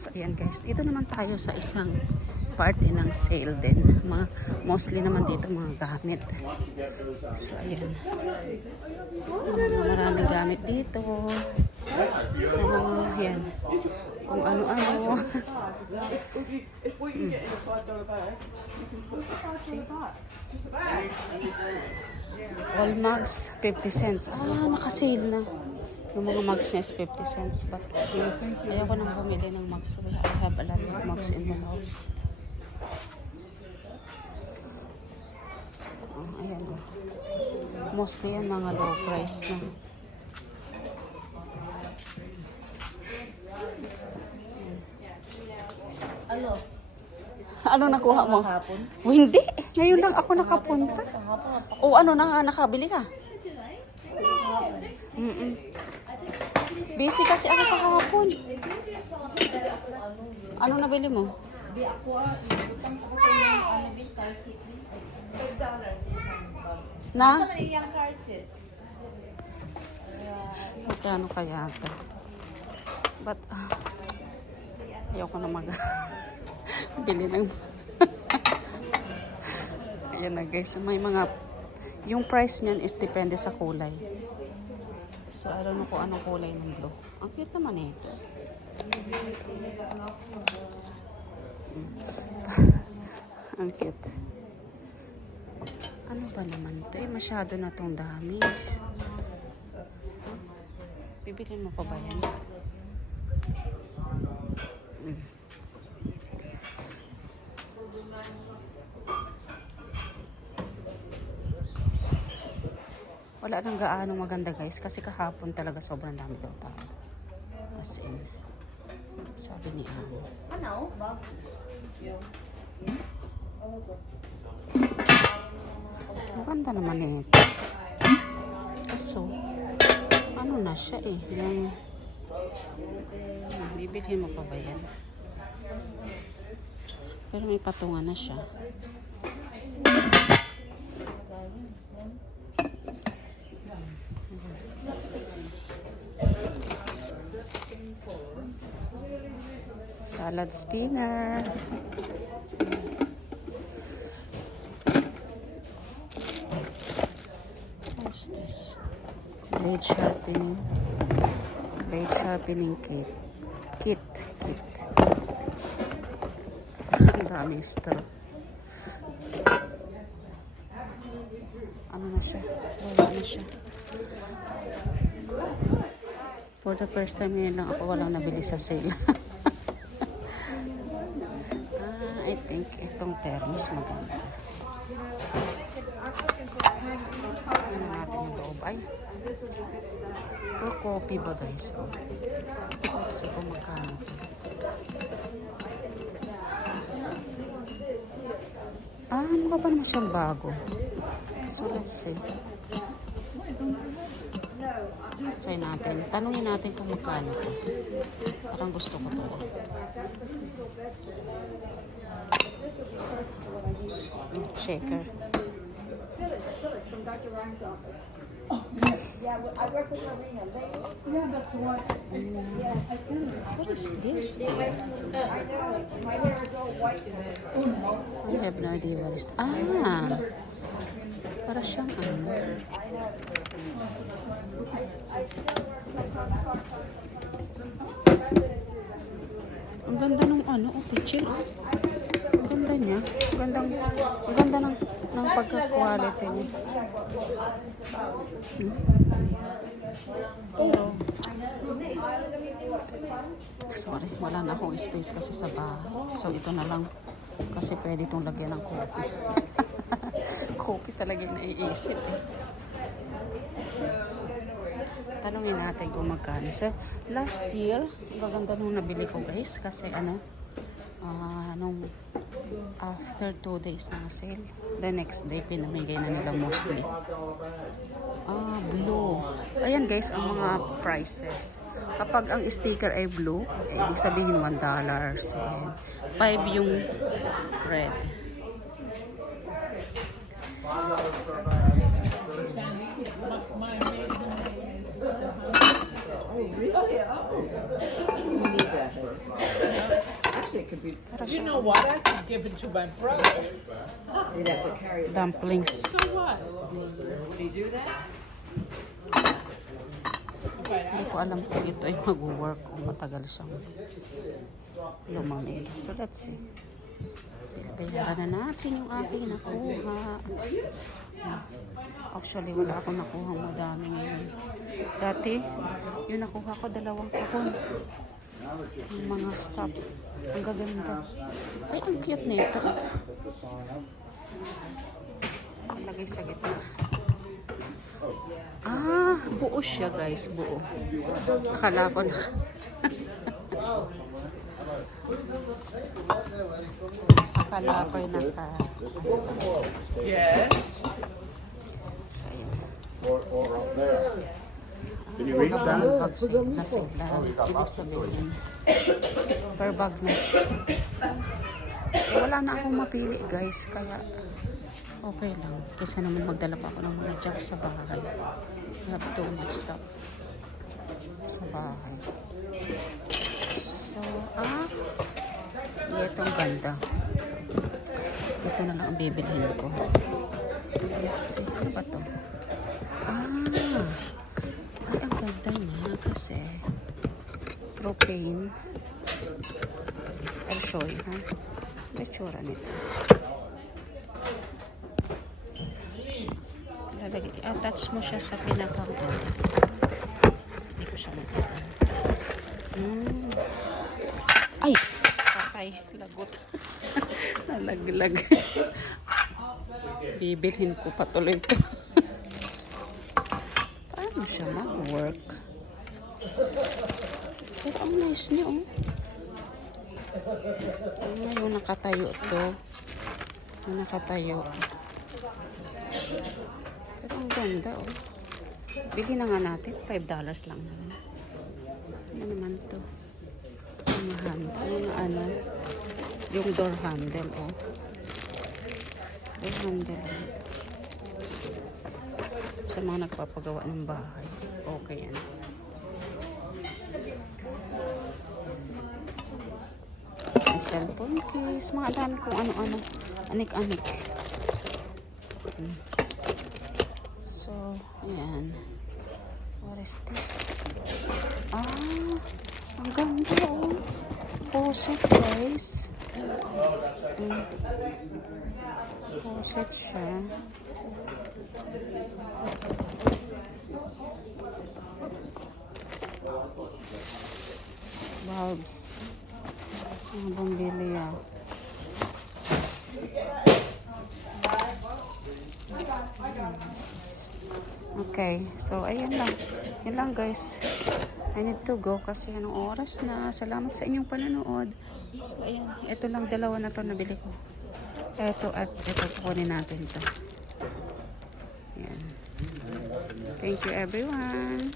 So ayan guys, dito naman tayo sa isang party ng sale din. Mostly naman dito mga gamit. So ayan. Maraming gamit dito. Yan. Kung ano-ano. All mugs, 50 cents. Naka-sale na. Yung mga mugs niya is 50 cents. But ayoko nang bumili ng mugs. So I have a lot of mugs in the house. Ayan. Mostly yan mga low price na. Ano nakuha mo? Hindi. Ngayon lang ako nakapunta. O ano, nakabili ka? Busy kasi ako kahapon. Ano nabili mo? Na? Magkano kaya ito? But, ayoko na bili ng ayan na guys, may mga yung price niyan is depende sa kulay. So I don't know kung anong kulay ng blue. Ang cute naman ito. Ang cute. Ano ba naman ito? Masyado na tong damis. Bibilin mo pa ba yan? Wala nang gaano maganda guys kasi kahapon talaga sobrang dami daw tao. As in, sabi ni Amo. Ano? Maganda naman ito. Kaso, ano na siya eh. Yung, bibilhin mo pa ba yan? Pero may patungan na siya. Salad spinner. What's this? Blade sharpening kit. Ang daming straw. Ano na siya? Wala na siya. For the first time ngayon lang ako walang nabili sa sale. I think itong thermos maganda. Tingnan natin yung loob. Ay, for coffee ba guys? Oh. Let's see kung magkano ito. Mukha pa naman siyang bago. So let's see. Try natin. Tanungin natin kung magkano ito. Parang gusto ko ito. Shaker. Phyllis from Dr. Ryan's office. Yeah, I work with Marina. Yeah, that's what. What is this? I know. My hair is all white. I have no idea what is. Para siyang ano. Ang ganda ng ano, pichil. Ang ganda niya. Ang ganda ng pagka-quality niya. Sorry, wala na akong space kasi sa bahay. So ito na lang. Kasi pwede itong lagyan ng coffee. Coffee talaga yung naiisip eh. Tanungin natin kung magkano. So, last year, maganda nung nabili ko guys. Kasi nung after 2 days na sale, the next day pinamigay na nila mostly. Blue. Ayan guys, ang mga prices. Kapag ang sticker ay blue, ibig sabihin $1. So, 5 yung red. Para You siya know what? I could give it to my brother. You'd have to carry it. dumplings. So what? Would you do that? Hindi ko alam kung ito ay mag-work o matagal siyang lumamig. So let's see. Bayaran na natin yung aking nakuha. Actually, wala akong nakuha madami ngayon. Dati, yung nakuha ko 2 kahon. Yung mga stop. Ang gaganda. Ay, ang cute nito. Lagay sa gitna. Ah, buo siya guys, buo. Akala ko na. Akala ko yung naka. Yes. So, ayan. Or up there. Can you reach that? Pag nasigla, ibig sabihin, per bag na. Wala na akong mapili guys, kaya okay lang. Kaysa naman magdala pa ako ng mga junk sa bahay. I have too much stuff sa bahay. So, itong ganda. Ito na lang ang bibilhin ko. Let's see, ano ba to? Ay, ang ganda niya kasi propane. I'll show you, ha? Itsura nito. Attach mo siya sa pinakang hindi ko siya magkakaroon. Ay! Patay. Lagot. Nalaglag. Bibilhin ko patuloy ito. Paano siya mag-work? Pero ang nice niyo, oh. Ngayon nakatayo to. Nakatayo. Pero ang ganda, oh. Bili na nga natin. $5 lang naman. Ano naman to? Ano? Yung door handle, oh. Door handle. Sa mga nagpapagawa ng bahay. Okay yan. May cellphone case. Mga dami kong ano-ano. Anik-anik. So, ayan. What is this? Ang ganda, oh. Faucet, guys. Faucet siya. Bulbs. Mga bumbilya. Okay, so ayan lang. Yan lang guys. I need to go kasi anong oras na. Salamat sa inyong panonood. So ayan, ito lang 2 na to nabili ko. Ito at ito, kukunin natin to. Ayan. Thank you everyone.